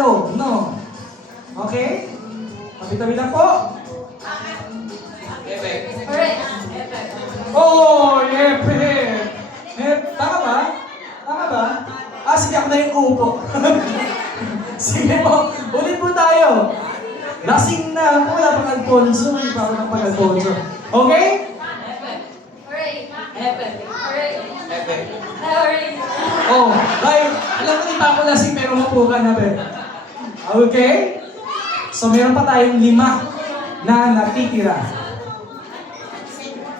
Tagalog, no? Okay? Tabi-tabi lang po. Oh, Epe! Tama ba? Tama ba? Sige, ako na yung upo. Sige po, ulit po tayo. Lasing na ako, wala pang Alfonso. Hindi pa ako ng pag-Alfonso. Okay? Oh, dahil alam ko hindi pa ako lasing pero mapo ka na, be. Okay? So, meron pa tayong 5 na natitira.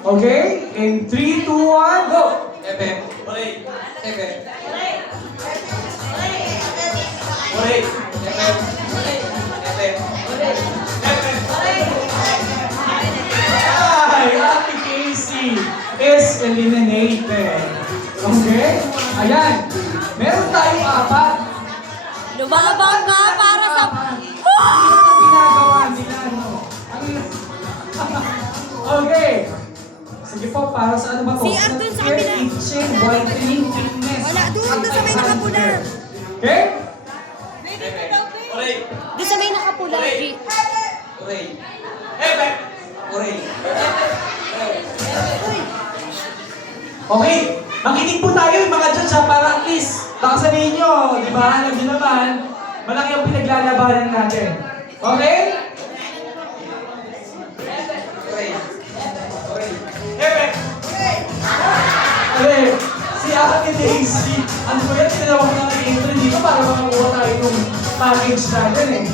Okay? In 3, 2, 1, go! Epe. Oray. Epe. Oray. Epe. Epe. Ay, Ate Casey is eliminated. Okay? Ayan. Meron tayong 4. Lumabang ka para sa... Ano ang ginagawa nila, no? Okay. Sige po, para sa ano ba to? Si Arthur sa kabila. Kitchen whitening fitness. Wala, doon sa may nakapula. Okay? Epe. Oray. Doon sa may nakapula, G. Oray. Epe. Oray. Okay. Makinig po tayo yung mga judge ha, para at least sabihin nyo, di ba? Alam nyo naman, malaki ang pinaglalabanan natin. Okay? Oray. Oray. Epe. Okay. Si Ate Daisy, ano ba yan? Tinawag na ng intro dito para makakuha tayo ng package natin eh.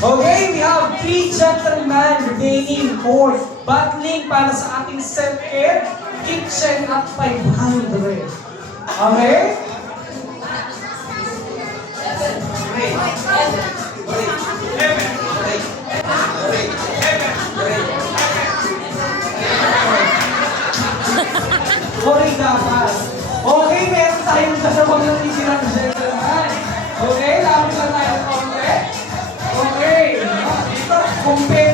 Okay, we have 3 gentlemen remaining for battling para sa ating self-care, kitchen at 500. Okay? Oray. Oray. Epe. Oray. Oray. Epe. Oray. Sorry dapat. Okay, meron tayong dalawang natitirang gentleman. Okay, lapit lang tayo ng konti. Okay. Dito, compare